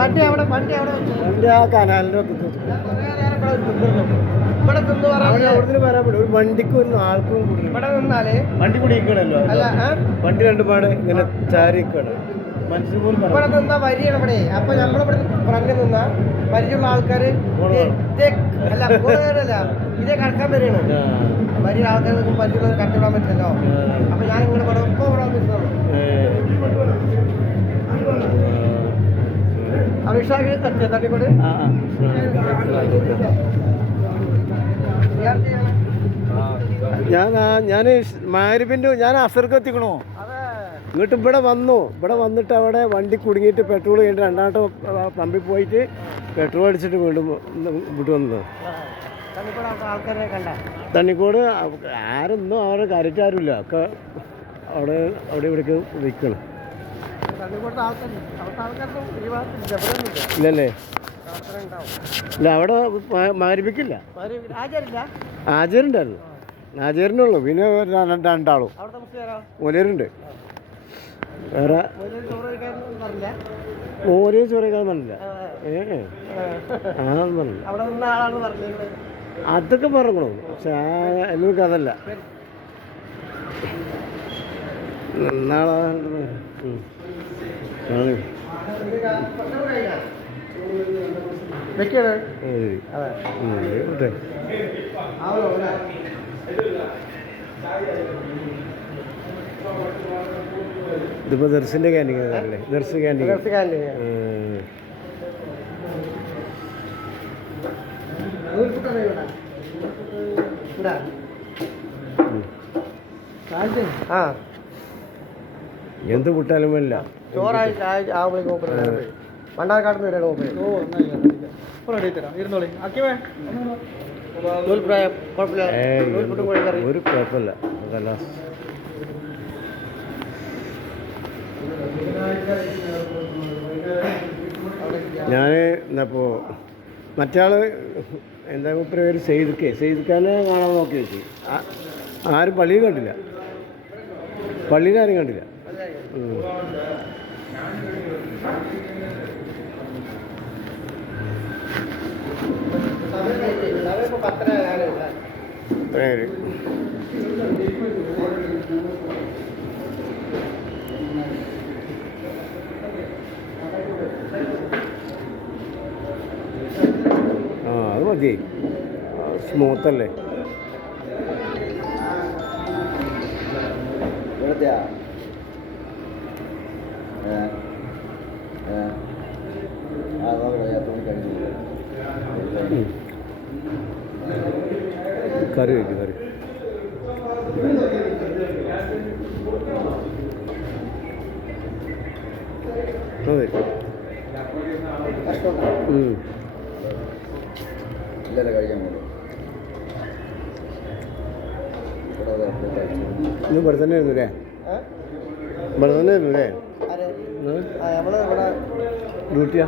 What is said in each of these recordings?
വണ്ടി അവിടെ വണ്ടി ആ കനാലിൻ്റെ അവിടുന്ന് വരാൻ പറ്റും. ഒരു വണ്ടിക്ക് ഒരു ആൾക്കും ഇവിടെ നിന്നാല് വണ്ടി കുടിക്കണല്ലോ. അല്ല വണ്ടി രണ്ടുപാട് ഇങ്ങനെ ചാരിക്കണം. മനസ്സിൽ പോലും ഇവിടെ നിന്നാ വരിയാണ് ഇവിടെ. അപ്പൊ നമ്മളിവിടെ ഫ്രണ്ടിൽ നിന്നാ പരിചയമുള്ള ആൾക്കാര് അല്ല ഇതേ കടക്കാൻ വരികയാണ്. വലിയ ആൾക്കാർ പരിചയമുള്ള കടത്തിവിടാൻ പറ്റില്ലല്ലോ. അപ്പൊ ഞാൻ ഇങ്ങനെ ഇവിടെ ഇപ്പൊ ഇവിടെ വന്നിരുന്നുള്ളൂ. അഭിഷേക് തട്ടിക്കൊണ്ട് ഞാൻ മാരിപ്പിൻ്റെ ഞാൻ അസർക്ക് എത്തിക്കണോ ഇങ്ങോട്ട് ഇവിടെ വന്നിട്ട് അവിടെ വണ്ടി കുടുങ്ങിയിട്ട് പെട്രോൾ കഴിഞ്ഞിട്ട് രണ്ടാമത്തെ പമ്പിൽ പോയിട്ട് പെട്രോൾ അടിച്ചിട്ട് വീണ്ടും ഇവിടെ വന്നത്. തണ്ണിക്കോട് ആരൊന്നും അവിടെ കാര്യമായിട്ട് ആരുമില്ല. ഒക്കെ അവിടെ ഇവിടേക്ക് നിൽക്കണം. ഇല്ലല്ലേ? ഇല്ല, അവിടെ മാരിപ്പിക്കില്ല. ആചാരുണ്ടായിരുന്നു. ആചാരനുള്ളൂ. പിന്നെ രണ്ടാളും ഒലേരുണ്ട്. വേറെ ഓരോ ചോറിക്കാൻ പറഞ്ഞില്ല. അതൊക്കെ പറഞ്ഞു. പക്ഷെ എനിക്ക് അതല്ല. നാളെ ഇതിപ്പോ ദർശന്റെ ക്യാൻറ്റീൻ അല്ലേ? ദർശ ക്യാൻറ്റീൻ. എന്ത് വിട്ടാലും വേണ്ട. മണ്ണാർക്കാട് ഒരു കുഴപ്പമില്ല. അതല്ല ഞാൻ എന്നപ്പോൾ മറ്റാള് എന്താ പേര് സെയ്ദ്ഖാനെ കാണാൻ നോക്കി വെച്ചു. ആരും പള്ളിയിൽ കണ്ടില്ല. പള്ളിയിൽ ആരും കണ്ടില്ല. പേര് അത് മതി. സ്മൂത്തല്ലേ? കറി വയ്ക്കും. കറി അതെ. ഇന്ന് ഇവിടെ തന്നെ ആയിരുന്നു അല്ലേ? ഇവിടെ തന്നെ ആയിരുന്നു അല്ലേ? ഡ്യൂട്ടിയാ?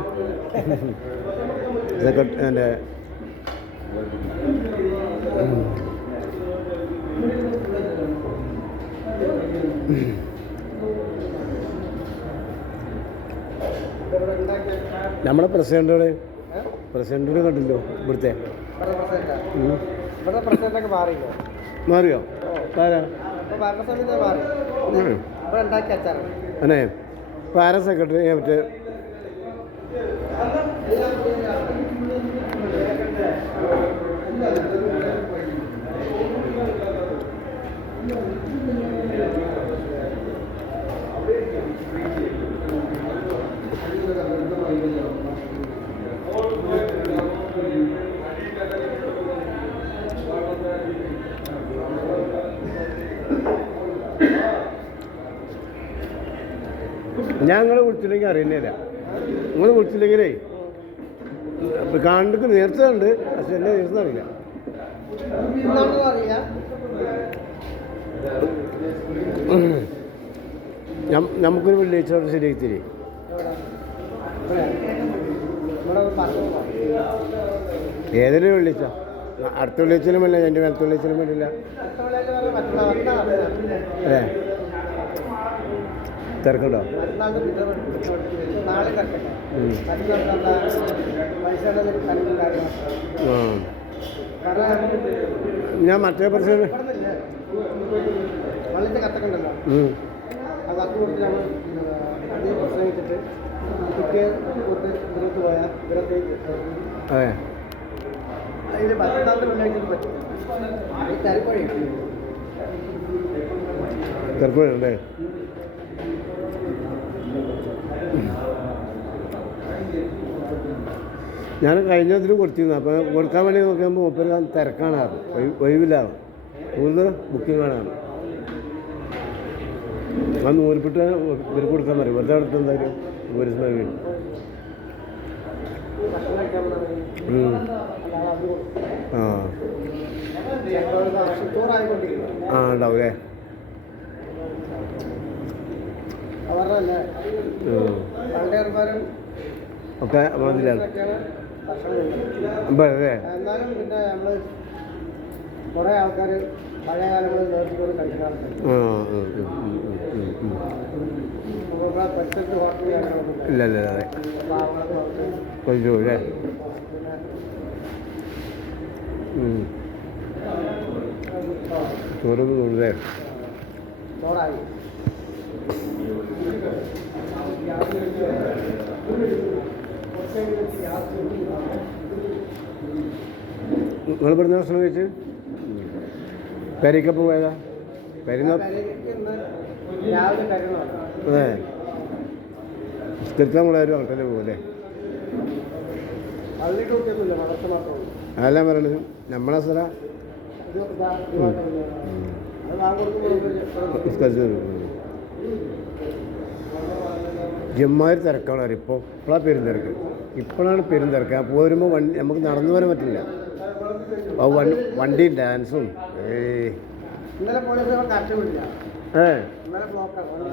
ഇതൊക്കെ എൻ്റെ നമ്മളെ പ്രസിഡന്റോട് കണ്ടില്ലോ ഇവിടുത്തെ? മാറിയോ? അതെ. ഇപ്പം ആരാ സെക്രട്ടറി? മറ്റേ ഞാൻ നിങ്ങളെ വിളിച്ചില്ലെങ്കിൽ അറിയുന്നില്ല. നിങ്ങൾ വിളിച്ചില്ലെങ്കിലേ കണ്ടിട്ട് നേരത്തെ ഉണ്ട്. പക്ഷെ എന്നെ നേരത്തെ അറിയില്ല. നമുക്കൊരു വെള്ളിയാഴ്ച അവിടെ ശരിയാക്കി തരേ. ഏതൊരു വെള്ളിയാഴ്ച? അടുത്ത വെള്ളിയാഴ്ചയിലും വേണ്ട, എൻ്റെ മേലത്തെ വെള്ളിയാഴ്ചയിലും വേണ്ടില്ല. അതെ, തിരക്കുണ്ടോ? മറ്റുള്ള പൈസയുടെ ഒരു കണക്കും കാര്യങ്ങളും. ആ കാരണം ഞാൻ മറ്റേ പ്രശ്നം ഇവിടുന്നില്ലേ വള്ളിൻ്റെ കത്തൊക്കെ ഉണ്ടല്ലോ, ആ കത്ത് കൊടുത്ത് നമ്മൾ അത് പ്രസംഗിച്ചിട്ട് കുട്ടിയെ കൊണ്ട് ഇവരത്ത് പോയാൽ ഇവരത്തേക്ക് അതെ അതിന് 18 വെള്ളിയാഴ്ച പറ്റും. ഈ തരിപ്പഴി ചെറുപ്പല്ലേ ഞാൻ കഴിഞ്ഞ ഇതിൽ കൊടുത്തിരുന്നു. അപ്പോൾ കൊടുക്കാൻ വേണ്ടി നോക്കിയപ്പോൾ മുപ്പത് തിരക്കാണ്, ഒഴിവില്ലാണ്, കൂടുതൽ ബുക്കിംഗ് ആണ്. ആ നൂൽപ്പിട്ട് ഇവർക്ക് കൊടുക്കാൻ പറയും, വെറുതെ അടുത്ത് എന്തായാലും ടൂറിസ്റ്റ് മേഖല. ആ ആ ഉണ്ടാവൂലേ. അവരുടെ ഒക്കെ മതിലാണ് അല്ലേ. എന്നാലും പിന്നെ നമ്മൾ കുറേ ആൾക്കാർ പഴയ കാലങ്ങളിൽ നേർച്ചിക്കൊണ്ട് കഴിച്ചിട്ടുണ്ട്. പരിസരത്ത് ഹോട്ടൽ ഇല്ല ഇല്ല അതെ കഴിച്ചു അല്ലേ. ചോറ് കൂടുതലേ ചോറായി. നിങ്ങൾ ഇവിടുന്ന് ഭക്ഷണം കഴിച്ച് പെരയ്ക്കപ്പ് പോയതാ? പെരുന്ന രാവിലെ കരുണ അതെ സ്ഥിരത്തെ നമ്മളൊരു ഹോട്ടലിൽ പോകുമല്ലേ. പള്ളി ഡ്യൂട്ടിയൊന്നുമില്ല, വളർച്ച മാത്രമേ. അതെല്ലാം പറയണത് നമ്മളെ സ്ഥല ജമ്മാര് തിരക്കാണ് അറിയാം. ഇപ്പോഴാണ് പെരുന്തിരക്ക്, ഇപ്പോഴാണ് പെരുന്തിരക്ക്. അപ്പോൾ വരുമ്പോൾ വണ്ടി നമുക്ക് നടന്നു വരാൻ പറ്റില്ല. വണ്ടിയും ഡാൻസും ഇന്നലെ പോലീസ് കറക്റ്റില്ല. ഇന്നലെ ബ്ലോക്കാണ്, വണ്ടി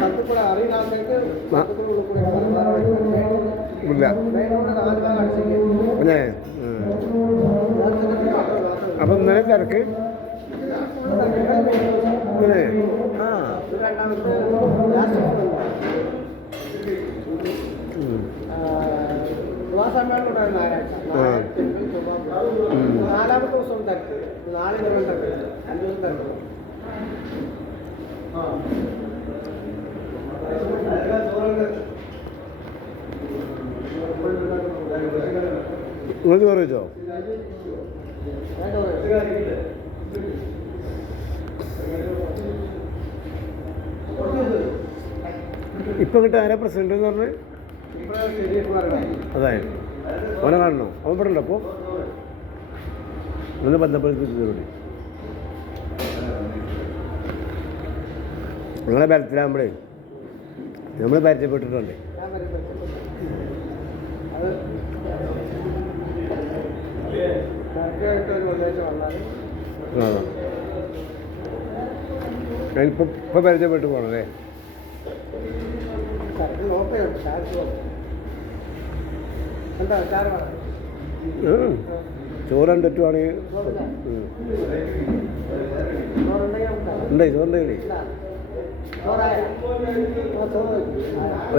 കറക്റ്റ് അറിയുന്ന ആൾക്കാർക്ക് ഇല്ല. പിന്നെ അപ്പം ഇന്നലെ തിരക്ക് പിന്നെ ആ നാലാമത്തെ ദിവസം തിരക്ക്, 4 ദിവസം തിരക്ക്, 5 ദിവസം തിരക്ക്. നിങ്ങൾ ചോറ് വെച്ചോ? ഇപ്പം കിട്ടാൻ ആരാ പ്രസിഡന്റ് എന്ന് പറഞ്ഞത്? അതായത് ഓനെ കാണണോ? അവൻ ഇവിടെ ഉണ്ടോ? അപ്പോൾ ഒന്ന് ബന്ധപ്പെടുത്തി നിങ്ങളെ ബലത്തിലാകുമ്പോഴേ നമ്മൾ പരിചയപ്പെട്ടിട്ടുണ്ട്. ആ ഞാനിപ്പോൾ ഇപ്പം പരിചയപ്പെട്ട് പോകണല്ലേ. ചോറുണ്ട് പറ്റുവാണെങ്കിൽ ഉണ്ടേ ചോറുണ്ടെങ്കിലേ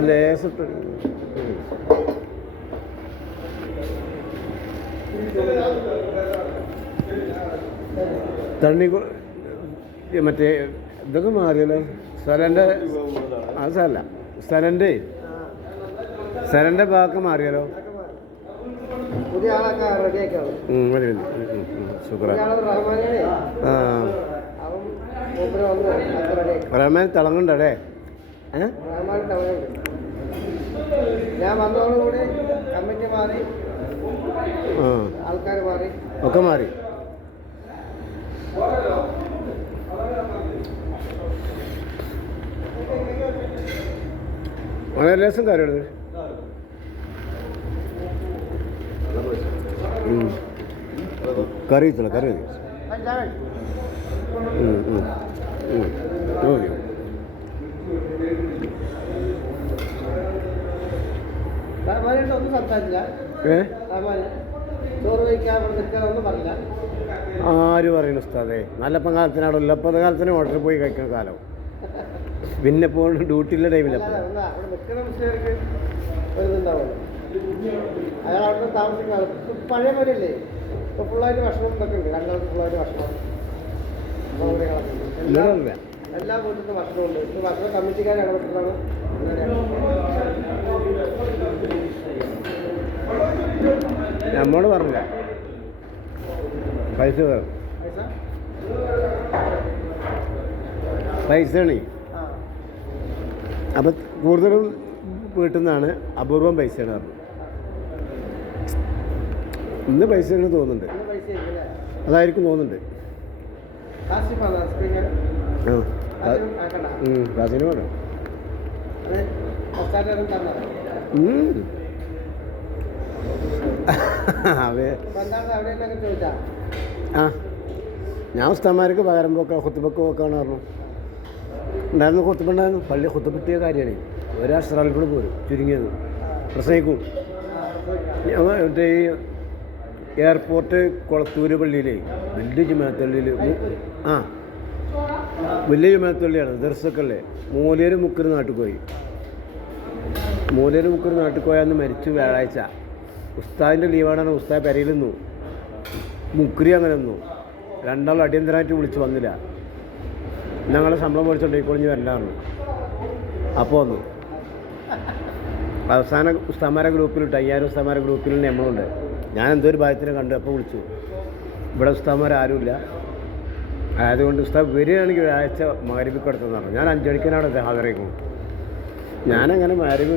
ലേസിട്ട് തണ്ണി മറ്റേ ഇതൊക്കെ മാറിയല്ലോ. സ്ഥലൻ്റെ അത് സ്ഥലല്ല, സ്ഥലൻ്റെ ഭാഗമൊക്കെ മാറിയാലോ. റഹ്മാൻ തിളങ്ങണ്ടേ? ഞാൻ വന്നതോടുകൂടി കമ്മിറ്റി മാറി, ആൾക്കാർ മാറി, ഒക്കെ മാറി. വളരെ രസം കാര്യമാണ്. കറി ഇത്തല കറി ഓക്കെ. ഒന്നും സംസാരിച്ചില്ല. ചോറ് വയ്ക്കാൻ നിൽക്കാനൊന്നും പറഞ്ഞില്ല. ആര് പറയുന്നു ഉസ്താദേ? നല്ലപ്പം കാലത്തിനാണ് ഉള്ളപ്പം കാലത്തിന് ഹോട്ടലിൽ പോയി കഴിക്കുന്ന കാലം. പിന്നെ ഇപ്പോൾ ഡ്യൂട്ടിയിലെ ടൈമില്ല. അവിടെ നിൽക്കുന്ന മുസ്ലിംകൾക്ക് വരുന്നുണ്ടാവും. അയാൾ അവിടെ താമസിക്കുന്ന ആൾ പഴയ പോലെയല്ലേ, ഇപ്പോൾ ഫുള്ളായിട്ട് ഭക്ഷണം ഇതൊക്കെ ഉണ്ട്. രണ്ടാൾക്ക് ഫുള്ളായിട്ട് ഭക്ഷണം ഇല്ല എല്ലാ വീട്ടിലും ഭക്ഷണമുണ്ട്. ഇത് ഭക്ഷണ കമ്മിറ്റിക്കാർ ഇടപെട്ടിട്ടാണ്. നമ്മോട് പറഞ്ഞില്ല പൈസ വേണം. പൈസയാണ്. അപ്പം കൂടുതലും വീട്ടിൽ നിന്നാണ്, അപൂർവം പൈസയാണ് പറഞ്ഞത്. ഇന്ന് പൈസയാണ് തോന്നുന്നുണ്ട്, അതായിരിക്കും തോന്നുന്നുണ്ട്. കാശിന് വേണം. ആ ഞാൻ ഉസ്താന്മാർക്ക് പകരം പോക്ക കുത്തുബക്ക് പോക്കാണ് പറഞ്ഞു. ഉണ്ടായിരുന്നു കുത്തുബുണ്ടായിരുന്നു. പള്ളി കുത്തുപറ്റിയ കാര്യമാണ്. ഒരാശ്രാലിൽ കൂടെ പോരും ചുരുങ്ങിയത് പ്രസംഗിക്കും. മറ്റേ ഈ എയർപോർട്ട് കൊളത്തൂര് പള്ളിയിലേ വലിയ ജുമാത്തള്ളിയിൽ വലിയ ജുമാത്തള്ളിയാണ് ദർശക്കല്ലേ. മൂലേര് മുക്കര് നാട്ടിൽ പോയി. മൂലേര് മുക്കര് നാട്ടിൽ പോയാന്ന് മരിച്ചു വ്യാഴാഴ്ച. ഉസ്താദിൻ്റെ ലീവാണ്. ഉസ്താദ് പെരയിൽ നിന്നു. മുക്കരി അങ്ങനെ നിന്നു. രണ്ടാളും അടിയന്തരമായിട്ട് വിളിച്ച് വന്നില്ല. ഞങ്ങളെ ശമ്പളം മേടിച്ചോണ്ട് ഇക്കൊളിഞ്ഞ് വരണ്ടായിരുന്നു. അപ്പോൾ വന്നു. അവസാന ഉസ്താമാരെ ഗ്രൂപ്പിലിട്ട് 5000 ഉസ്താമാരെ ഗ്രൂപ്പിൽ നമ്മളുണ്ട്. ഞാൻ എന്തോ ഒരു ഭാഗത്തിനെ കണ്ടു. അപ്പോൾ വിളിച്ചു. ഇവിടെ ഉസ്താമാരാരുമില്ല, അതുകൊണ്ട് ഉസ്താദ് വരികയാണെങ്കിൽ ഒരാഴ്ച മഗ്‌രിബിക്ക് അടുത്തെന്ന് പറഞ്ഞു. ഞാൻ 5 മണിക്കാണ് അവിടെ ഹാജറേക്കും. ഞാനങ്ങനെ മഗ്‌രിബ്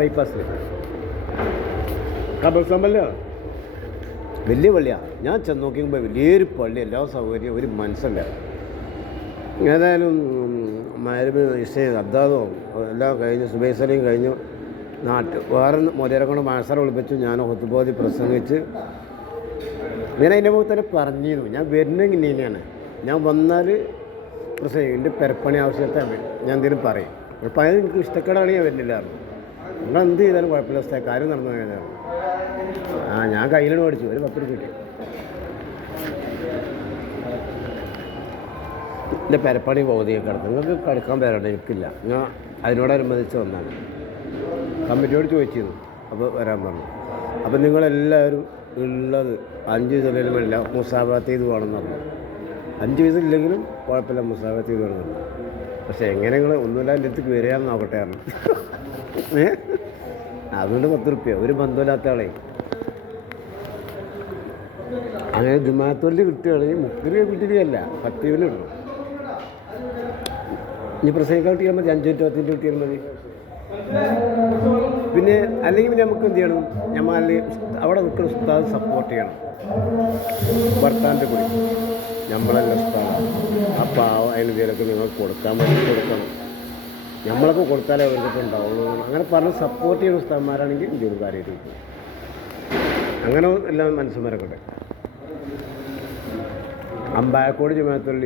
ബൈപ്പാസ് കബർസമ്പല്ല വലിയ പള്ളിയാണ്. ഞാൻ ചെന്ന് നോക്കിയപ്പോൾ വലിയൊരു പള്ളി, എല്ലാ സൗകര്യം, ഒരു മനസ്സല്ല. ഏതായാലും മഗ്‌രിബ് നിശ്ചയം അദ്ദാദോ എല്ലാം കഴിഞ്ഞ് സുബൈസലയും കഴിഞ്ഞു. വേറെ മൊതേരെ കൊണ്ട് മാസ്റ്ററെ വിളിപ്പിച്ചു. ഞാൻ ഹുത്തുബോധി പ്രസംഗിച്ച് ഞാൻ അതിൻ്റെ മുകളിൽ തന്നെ പറഞ്ഞിരുന്നു, ഞാൻ വരുന്നെങ്കിൽ ഇനിയാണ്, ഞാൻ വന്നാൽ പ്രസംഗിക്കും. എൻ്റെ പെരപ്പണി ആവശ്യത്തെ ഞാൻ എന്തെങ്കിലും പറയും. അപ്പോൾ അത് എനിക്ക് ഇഷ്ടക്കേടാണ്. ഞാൻ വരുന്നില്ലായിരുന്നു. നിങ്ങൾ എന്ത് ചെയ്താലും കുഴപ്പമില്ല, കാര്യം നടന്നു കഴിഞ്ഞാൽ ഞാൻ കയ്യിലാണ് മേടിച്ചു. ഒരു 10 രൂപ കിട്ടി. എൻ്റെ പെരപ്പണി ബോധിയൊക്കെ കിടക്കും. നിങ്ങൾക്ക് കിടക്കാൻ വരണ്ട, എനിക്കില്ല. ഞാൻ അതിനോടനുബന്ധിച്ച് വന്നാണ്. കമ്മിറ്റിയോട് ചോദിച്ചിരുന്നു. അപ്പോൾ വരാൻ പറഞ്ഞു. അപ്പം നിങ്ങളെല്ലാവരും ഉള്ളത് 5 ദിവസം വേണ്ട മുസാഫത്ത് ചെയ്ത് വേണമെന്ന് പറഞ്ഞു. 5 ദിവസം ഇല്ലെങ്കിലും കുഴപ്പമില്ല, മുസാഫത്ത് ചെയ്ത് വേണമെന്ന് പറഞ്ഞു. പക്ഷേ എങ്ങനെ നിങ്ങൾ ഒന്നുമില്ല എൻ്റെ അടുത്തേക്ക് വരികയെന്ന് നോക്കട്ടെ പറഞ്ഞു. അതുകൊണ്ട് 10 രൂപ ഒരു ബന്ധമില്ലാത്ത ആളെ. അങ്ങനെ ജുമാഅത്തുൽ കിട്ടുകയാണെങ്കിൽ 30 രൂപ കിട്ടുകയല്ല, 10 രൂപ കിട്ടണം. ഇനി പ്രസംഗിക്കാൻ കിട്ടിയാൽ മതി, 5 മിനിറ്റ് 10 മിനിറ്റ് കിട്ടിയാൽ മതി. പിന്നെ അല്ലെങ്കിൽ പിന്നെ നമുക്ക് എന്ത് ചെയ്യണം, നമ്മൾ അവിടെ നിൽക്കുന്ന ഉസ്താദ് സപ്പോർട്ട് ചെയ്യണം. ഭർത്താവിൻ്റെ കൂടി നമ്മളല്ല ഉസ്താദാണ്. അപ്പോൾ അതിനെന്തെങ്കിലുമൊക്കെ നിങ്ങൾ കൊടുക്കാൻ വേണ്ടി കൊടുക്കണം. നമ്മളൊക്കെ കൊടുത്താലേ അവർക്കൊക്കെ ഉണ്ടാവുള്ളൂ. അങ്ങനെ പറഞ്ഞ് സപ്പോർട്ട് ചെയ്യുന്ന ഉസ്താദന്മാരാണെങ്കിൽ എന്തെങ്കിലും കാര്യമായിട്ട് കിട്ടും. അങ്ങനെ എല്ലാം മനുഷ്യന്മാരൊക്കെ ഉണ്ട്. അമ്പായക്കോട് ജുമാഅത്തുൽ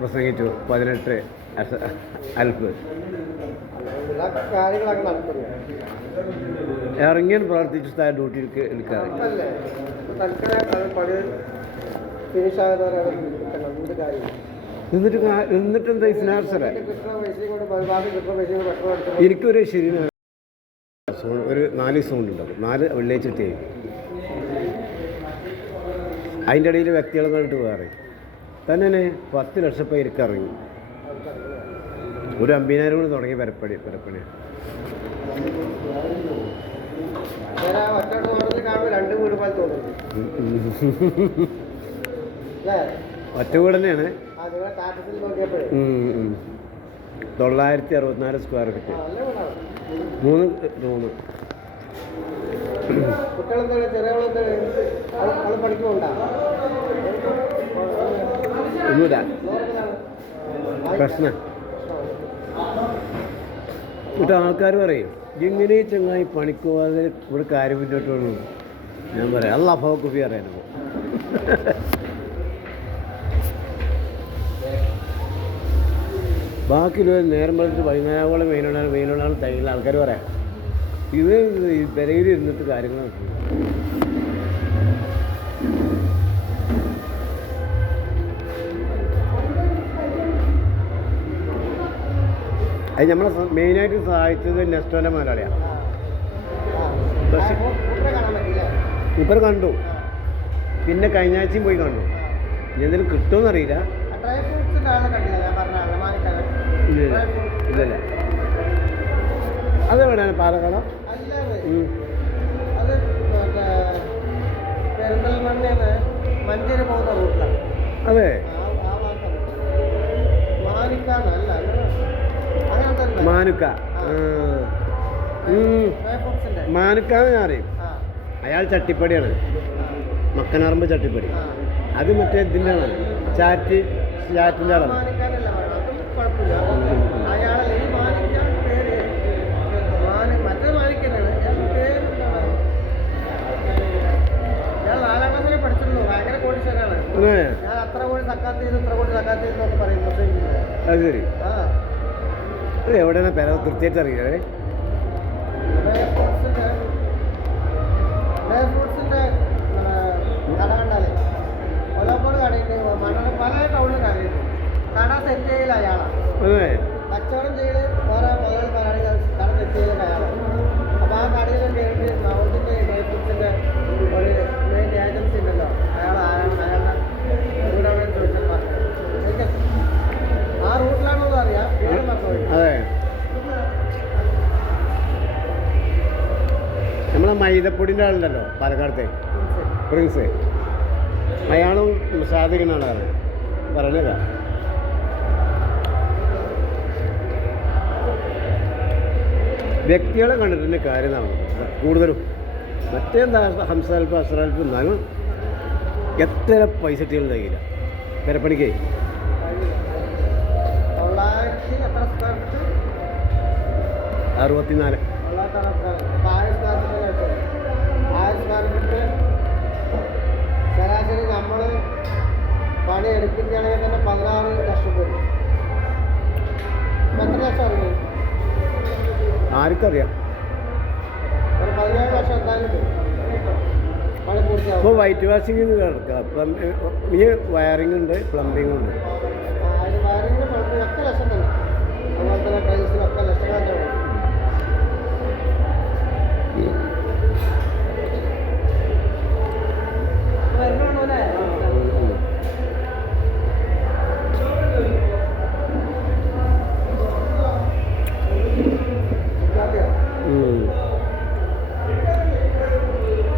പ്രസംഗിച്ചു 18 അൽഫ്. ഇറങ്ങിയാൽ പ്രാർത്ഥിച്ചു സ്ഥാന ഡ്യൂട്ടിക്ക് എടുക്കാറ്. എന്നിട്ട് എന്താ സ്നാപ്സറേ എനിക്കൊരു ശരി ഒരു 4 ദിവസം കൊണ്ടുണ്ടാവും. 4 വെള്ളിയാഴ്ച കിട്ടിയേ. അതിൻ്റെ ഇടയിൽ വ്യക്തികളെ കണ്ടിട്ട് വേറെ തന്നെ 10 ലക്ഷം പേർക്ക് ഇറങ്ങി. ഒരു 50,000 കൂടി തുടങ്ങി പരപ്പണി. ഒറ്റ വീട് തന്നെയാണ്. 964 സ്ക്വയർ ഫീറ്റ്, 3 റൂമ്. ഒന്നുമില്ല പ്രശ്നം. എന്നിട്ട് ആൾക്കാർ പറയും ഇങ്ങനെ ചങ്ങായി പണിക്ക് പോകാതെ ഇവിടെ കാര്യം മുന്നോട്ട് വേണു. ഞാൻ പറയാം അല്ല അഫോക്കുഫി അറിയാനോ. ബാക്കിയുള്ള നേരം പറഞ്ഞിട്ട് വൈകുന്നേരങ്ങളെ വെയിലുണ്ടാകും തൈലുള്ള ആൾക്കാർ പറയാം ഇത് പെരയിൽ ഇരുന്നിട്ട് കാര്യങ്ങൾ നടക്കുന്നു. അത് നമ്മളെ മെയിനായിട്ട് സഹായിച്ചത് നെസ്റ്റോൻ്റെ മുതലാളിയാണ്. പക്ഷേ ഇപ്പം കണ്ടു, പിന്നെ കഴിഞ്ഞ ആഴ്ചയും പോയി കണ്ടു. ഇനി എന്തെങ്കിലും കിട്ടുമെന്ന് അറിയില്ല. ഇല്ലല്ല, അതെവിടെയാണ്? പാലക്കാട്. അത് പെരിന്തൽമണ്ണേന്ന് മഞ്ചേരി പോകുന്ന റൂട്ടിലാണ്. അതെ, മാനുക്ക. മാനുക്കാന്ന് ഞാൻ അറിയും. അയാൾ ചട്ടിപ്പടിയാണ്, മക്കനാറമ്പ് ചട്ടിപ്പടി. അത് മറ്റേ ഇതിൻ്റെ ആണ്, ചാറ്റിൻ്റെ ആളാണ്. അത് ശരി. അത് എവിടെയാണ് പേര കൃത്യമായിട്ട് അറിയില്ലേ? കച്ചവടം ചെയ്ത് വേറെ കട സെറ്റ് ചെയ്ത അയാളാണ്. അപ്പോൾ ആ കടയിൽ കയറി മൗണ്ടിൻ്റെ ഡ്രൈ ഫ്രൂട്ട്സിൻ്റെ ഒരു മെയിൻ ഏജൻസി ഉണ്ടല്ലോ, അയാളുടെ ഇവിടെ അവിടെ ചോദിച്ചാൽ ആ റൂട്ടിലാണെന്ന് അറിയാം. അതെ, നമ്മളെ മൈദപ്പൊടിൻ്റെ ആളുണ്ടല്ലോ പാലക്കാടത്തെ പ്രിൻസ്, അയാളും സാധിക്കുന്ന ആളാണ് പറഞ്ഞതാ. വ്യക്തികളെ കണ്ടിട്ടുണ്ട് കാര്യം നടന്നു കൂടുതലും. മറ്റേന്താ ഹംസാൽഫ് അസ്രാൽഫ്, എന്നാലും എത്ര പൈസ ഇട്ടികളും തയ്ക്കില്ല പെരപ്പണിക്കേ. 64. ശരാശരി നമ്മൾ പണി എടുപ്പിക്കുകയാണെങ്കിൽ തന്നെ 16 ലക്ഷം രൂപ. എത്ര ലക്ഷം അറിയാം? ആർക്കറിയാം? ഒരു 17 ലക്ഷം എന്തായാലും പണി പൂർത്തിയാവും. ഇപ്പോൾ വൈറ്റ് വാഷിംഗ് കിടക്കുക, ഈ വയറിംഗ് ഉണ്ട്, പ്ലംബിംഗ് ഉണ്ട്. അതിന് വയറിങ്ങിന് പ്ലംബിംഗ് ഒക്കെ ലക്ഷം തന്നെ. അതുപോലെ തന്നെ ടൈൽസിനൊക്കെ ലക്ഷങ്ങളെ വേണം.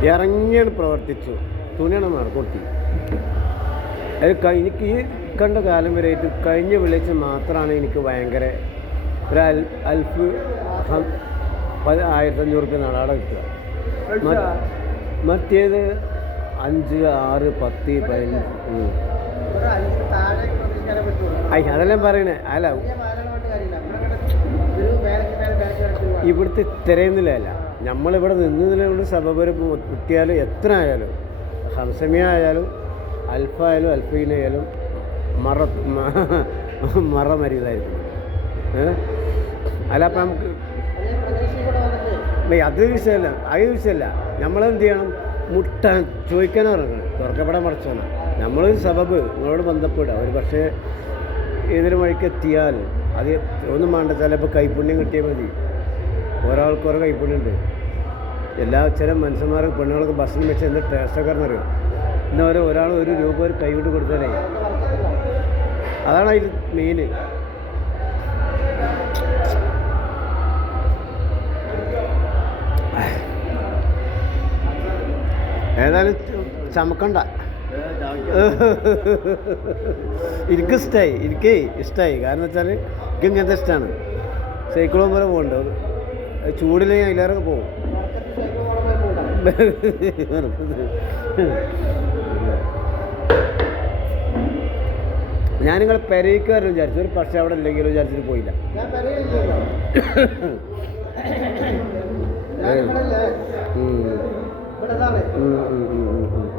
ഇറങ്ങിയാണ് പ്രവർത്തിച്ചു. തുണിയാണ് നടക്കൊടുത്തി. അത് എനിക്ക് ഈ കണ്ട കാലം വരെയായിട്ട് കഴിഞ്ഞ വെള്ളിയാഴ്ച മാത്രമാണ് എനിക്ക് ഭയങ്കര ഒരു അൽഫ് 1500 റുപ്യ നാളെ കിട്ടുക. മറ്റേത് 5, 6, 10, 15. അതെല്ലാം പറയണേ. അല്ല, ഇവിടുത്തെ തിരയുന്നില്ല. നമ്മളിവിടെ നിന്നതിനുള്ള സബബര് കിട്ടിയാലും എത്ര ആയാലും, ഹംസമിയ ആയാലും അൽഫായാലും അൽഫീനായാലും മറ മരിയതായിരിക്കും. അല്ല, അപ്പം നമുക്ക് അത് വിഷയമല്ല. നമ്മളെന്ത് ചെയ്യണം? മുട്ടാൻ ചോദിക്കാനോ ഇറങ്ങണം, തുറക്കപ്പെടാൻ മറച്ചോണം. നമ്മളൊരു സബബ് നിങ്ങളോട് ബന്ധപ്പെടുക. ഒരു പക്ഷേ ഏതൊരു വഴിക്ക് എത്തിയാൽ അത് ഒന്നും വേണ്ട, ചിലപ്പോൾ കൈപ്പുണ്യം കിട്ടിയാൽ മതി. ഒരാൾക്ക് ഓരോ കൈപ്പുണ്യുണ്ട്. ചില മനുഷ്യന്മാർക്ക് പെണ്ണുങ്ങൾക്ക് ഭക്ഷണം വെച്ച് എന്ത് ടേസ്റ്റൊക്കെ അറിയാം. എന്നാൽ ഒരാൾ 1 രൂപ ഒരു കൈവിട്ട് കൊടുത്താലേ, അതാണ് അതിൽ മെയിൻ. ഏതായാലും ചമക്കണ്ട. എനിക്ക് ഇഷ്ടമായി. കാരണം വെച്ചാൽ എനിക്ക് ഇങ്ങനത്തെ ഇഷ്ടമാണ്. സൈക്കിളും പോലെ പോകണ്ടത് ചൂടില്ലെങ്കിൽ അതിലേറൊക്കെ പോകും. ഞാൻ നിങ്ങളെ പെരയിക്കാരനും വിചാരിച്ചു, ഒരു പക്ഷേ അവിടെ ഇല്ലെങ്കിലും വിചാരിച്ചിട്ട് പോയില്ല.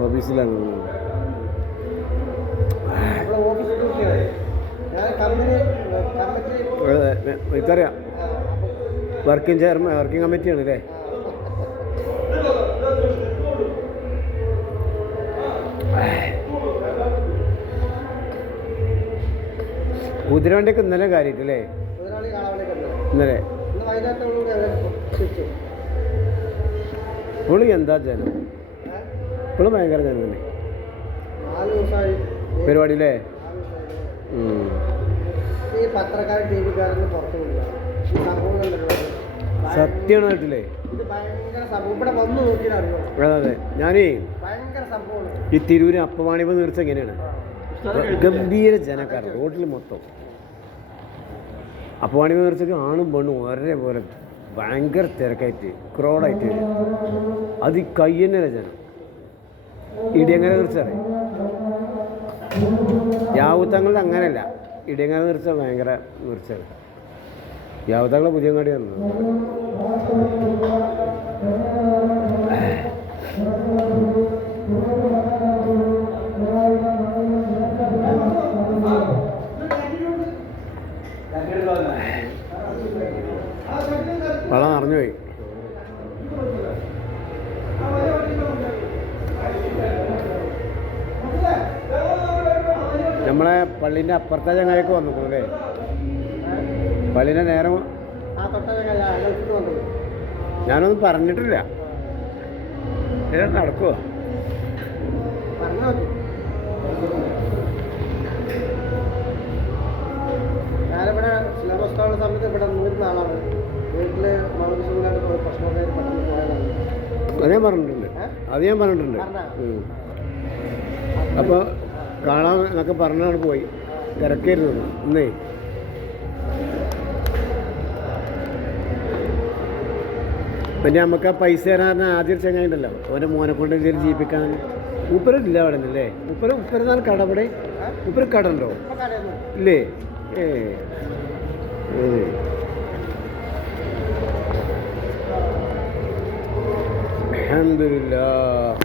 ഓഫീസിലാണ്. എനിക്കറിയാം, വർക്കിംഗ് കമ്മിറ്റിയാണ് അല്ലേ? കുതിരവണ്ടിയൊക്കെ ഇന്നലെ കാര്യമായിട്ടല്ലേ? ഇന്നലെ ഇന്ന് വൈകുന്നേരത്തോടുകൂടി അവർ തിരിച്ചു. പുളി എന്താ ജനം, ഇപ്പോഴും ഭയങ്കര ജനം തന്നെ 4 ദിവസമായി പരിപാടിയില്ലേ. ഈ പത്രക്കാരും ടി വിക്കാരൊന്നും പുറത്തു കൊണ്ടുപോകുക ഈ സംഭവം കണ്ടല്ലോ. സത്യമാണ് കേട്ടില്ലേ, ഇത് ഭയങ്കര സംഭവം. ഇവിടെ വന്നു നോക്കിയാൽ അറിയാം. അതെ അതെ. ഞാനേ ഭയങ്കര സംഭവമാണ്. ഈ തിരൂര് അപ്പവാണിപ്പ തീർച്ച എങ്ങനെയാണ്, ഗംഭീര ജനക്കാരൻ റോട്ടിൽ മൊത്തം. അപ്പവാണിപ്പ തീർച്ചയ്ക്ക് ആണും പെണ്ണും ഒരേപോലെ ഭയങ്കര തിരക്കായിട്ട് ക്രോഡായിട്ട് വരും. അത് ഈ കയ്യന്നെ ജനം. ഇടിയങ്ങനെ തീർച്ചറിയാം, യാവുത്തങ്ങളുടെ അങ്ങനെയല്ല, ഇടിയങ്ങനെ തീർച്ച ഭയങ്കര തീർച്ചയാണ്. യാവുത്തങ്ങളെ പുതിയങ്ങാടി വന്നു. വെള്ളം നിറഞ്ഞുപോയി. നമ്മളെ പള്ളീൻ്റെ അപ്പുറത്തെ ചങ്ങായിക്ക് വന്നു അല്ലേ, പള്ളീൻ്റെ നേരം. ഞാനൊന്നും പറഞ്ഞിട്ടില്ല, നടക്കുവോ ഞാനിവിടെ സിലബസ് സമയത്ത് ഇവിടെ 100 നാളാണ് വീട്ടില് മൗലികമായിട്ട് പോയി പ്രശ്നമൊക്കെ പെട്ടെന്ന് പോയതാണ്. അത് ഞാൻ പറഞ്ഞിട്ടുണ്ട്, അത് ഞാൻ പറഞ്ഞിട്ടുണ്ട്. അപ്പോൾ കാണാൻ എന്നൊക്കെ പറഞ്ഞാണ് പോയി, തിരക്കായിരുന്നു ഇന്നേ. പിന്നെ നമുക്ക് ആ പൈസ തരാൻ ആദ്യം ചങ്ങായിണ്ടല്ലോ, അവൻ്റെ മോനെ കൊണ്ട് എന്തെങ്കിലും ജീവിപ്പിക്കാൻ. ഉപ്പരില്ല അവിടെ നിന്നല്ലേ, ഉപ്പരെന്നാണ് കട അവിടെ, ഉപ്പര് കട ഉണ്ടോ ഇല്ലേ? അൽഹംദുലില്ലാഹ്.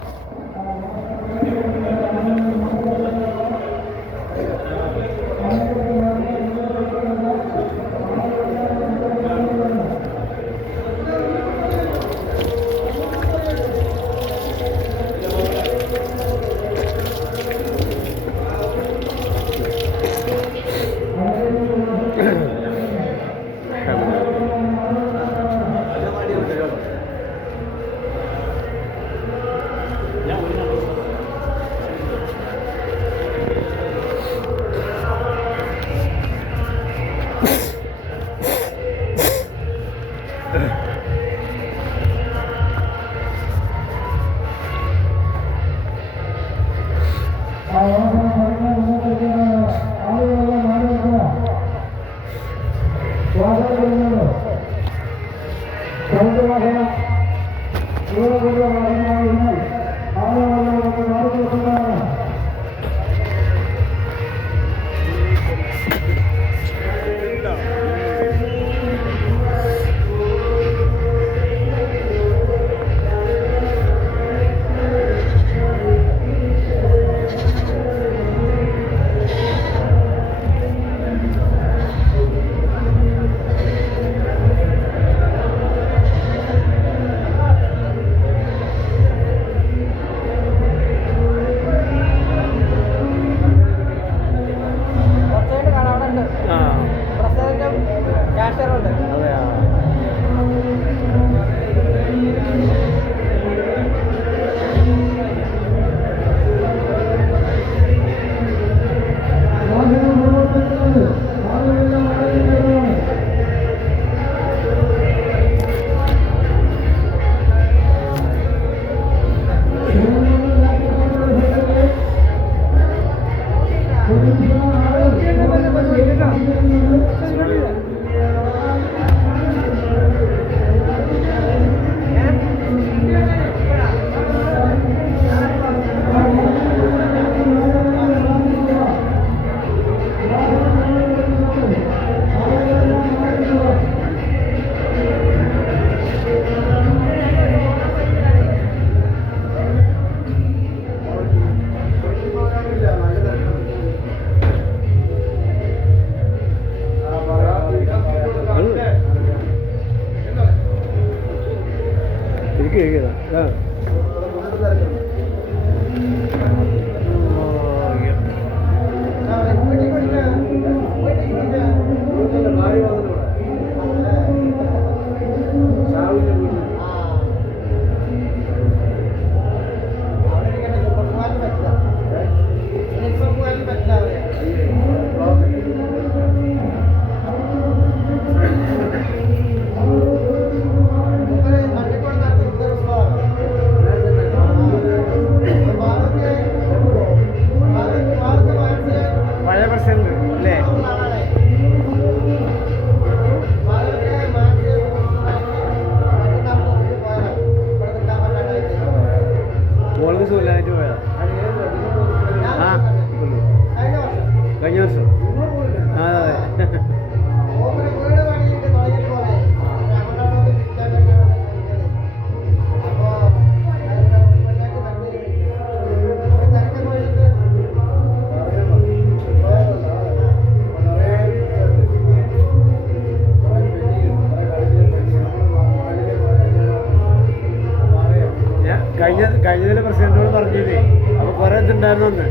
ഉണ്ടായിരുന്നു ഒന്ന്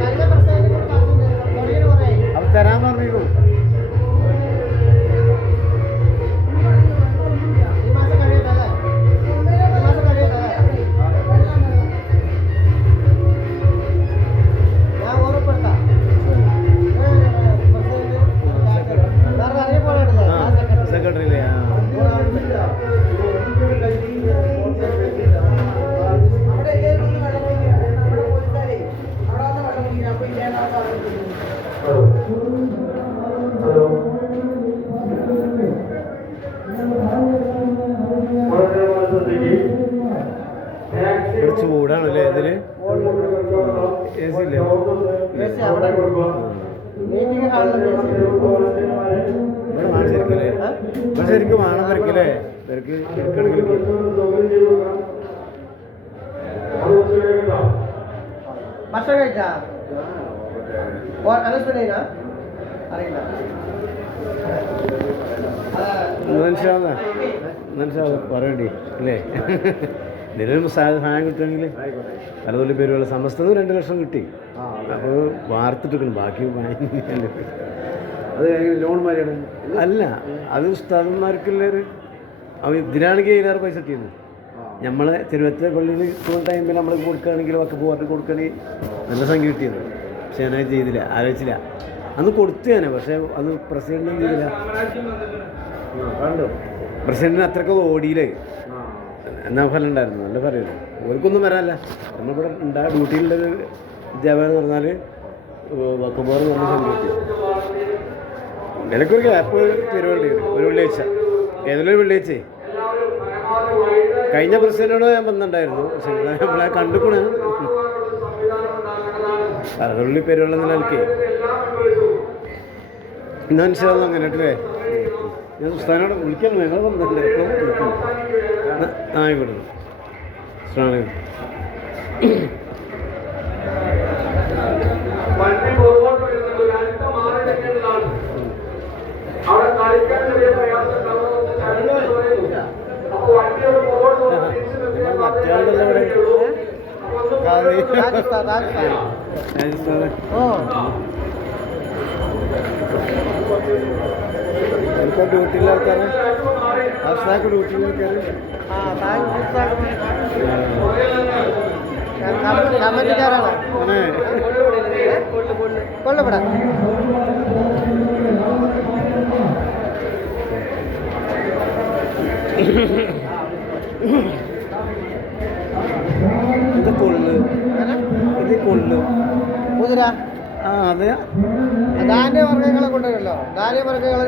കഴിഞ്ഞ പ്രസിഡന്റ് തുടങ്ങിയത് കുറേ അപ്പം തരാൻ പറഞ്ഞിരുന്നു. ഈ മാസം കഴിയട്ടല്ലേ ഈ മാസം കഴിയട്ടല്ലേ ഞാൻ ഓർമ്മപ്പെടുത്താം പ്രസിഡന്റ് അറിയപ്പോഴാണല്ലേ സെക്രട്ടറിയിലെ ചൂടാണല്ലേ ഇതില് എ സി ഇല്ലേ? മീറ്റിംഗ് ഹാളിൽ ഇവിടെ വേണം ശരിക്കല്ലേ? ഇവിടെ ശരിക്കും വേണം തിരക്കില്ലേ? തിരക്ക് ഇരിക്കണമെങ്കിൽ ഭക്ഷണം കഴിച്ചാ അനസ്വരയില്ല അറിയില്ല പറയണ്ടി അല്ലേ? എന്തെങ്കിലും സഹായം കിട്ടുമെങ്കിൽ പലതൊല്ലി പേരുള്ള സമസ്തന്ന് 2 ലക്ഷം കിട്ടി. അപ്പോൾ വാർത്തിട്ടിരിക്കണം ബാക്കി അത് ലോൺ മാതിരിയാണ്. അല്ല അത് ഉസ്താദന്മാർക്കുള്ളൊരു ഇതിനാണെങ്കിൽ 1000 പൈസ കിട്ടിയിരുന്നു. നമ്മളെ തിരുവനന്തപുരത്തെ പള്ളിയിൽ സ്കൂൾ ടൈമിൽ നമ്മൾ കൊടുക്കുകയാണെങ്കിൽ ഒക്കെ പോയിട്ട് കൊടുക്കുകയാണെങ്കിൽ നല്ല സംഖ്യ കിട്ടിയത്. പക്ഷെ ഞാനത് ചെയ്തില്ല, ആലോചിച്ചില്ല. അന്ന് കൊടുത്തു ഞാൻ, പക്ഷേ അത് പ്രസിഡന്റിനും ചെയ്തില്ല. കണ്ടോ പ്രസിഡന്റിന് അത്രയ്ക്ക് ഓടിയില്ലേ എന്നാ ഫലം ഉണ്ടായിരുന്നു. നല്ല പറയുന്നു. ഓർക്കൊന്നും വരാനല്ല. നമ്മളിവിടെ ഡ്യൂട്ടിയിലുള്ളൊരു ജവാൻ എന്ന് പറഞ്ഞാൽ വക്കുമ്പോറ് പറഞ്ഞ സംഖ്യ കിട്ടി. എനിക്കൊരു ഗ്യാപ്പ് തരുവേണ്ടി വരും. ഒരു വെള്ളിയാഴ്ച, ഏതൊരു വെള്ളിയാഴ്ച. കഴിഞ്ഞ പ്രസിഡന്റിനോട് ഞാൻ വന്നിട്ടുണ്ടായിരുന്നു. പക്ഷെ നമ്മളെ കണ്ടുകൂടെ പലതുള്ളി പേരുള്ള നിലയ്ക്ക് ഇന്ന് മനസ്സിലാവുന്നു. അങ്ങനെ കേട്ടില്ലേ? ഞാൻ ഉസ്താദിനോട് വിളിക്കണം. ഞങ്ങൾ വന്നിട്ടുണ്ട്. എപ്പോഴും വിളിക്കണം. ആയിക്കോട്ടെ. അസ്സലാമു എനിക്ക് ഡ്യൂട്ടിയിലെ ആൾക്കാരെ അവസാനക്ക് ഡ്യൂട്ടിയിലെ ആൾക്കാർ കമ്മിറ്റിക്കാരാണ് കൊള്ളപ്പെടാം. ഇത് കൊള്ളു, ഇത് കൊള്ളു മുതിര ആ അതെ. ധാന്യവർഗ്ഗങ്ങളെ കൊണ്ടുവരുമല്ലോ. ധാന്യവർഗ്ഗങ്ങൾ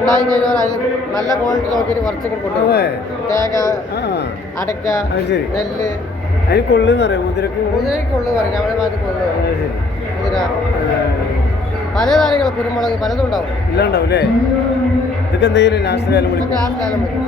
ഉണ്ടായി കഴിഞ്ഞാൽ അതിൽ നല്ല ക്വാളിറ്റി നോക്കിയിട്ട് കുറച്ചൊക്കെ കൊണ്ടുവരും. തേങ്ങ, അടയ്ക്ക, നെല്ല്. അതിന് കൊള്ളുന്ന് പറയാം. മുതിരക്ക് മുതിരയ്ക്ക് കൊള്ളു പറയും. നമ്മുടെ ഭാഗത്ത് കൊള്ളു, മുതിര, പല ധാന്യങ്ങൾ, കുരുമുളക് പലതും ഉണ്ടാവും. എല്ലാം ഉണ്ടാവും അല്ലേ? ഇതൊക്കെ എന്തെങ്കിലും ലാസ്റ്റ് കാലം വിളിക്കും. ലാസ്റ്റ് കാലം വരും.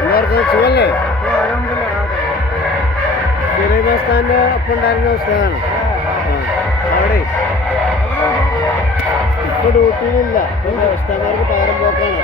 എല്ലാവർക്കും സുഖല്ലേ? ചെറിയ ബസ്താൻ്റെ ഒപ്പം ഉണ്ടായിരുന്ന ഉസ്താദാണ്. അവിടെ ഇപ്പോൾ ഡ്യൂട്ടിയിലില്ല. ഉസ്താദന്മാർക്ക് പകരം പോക്കാണ്.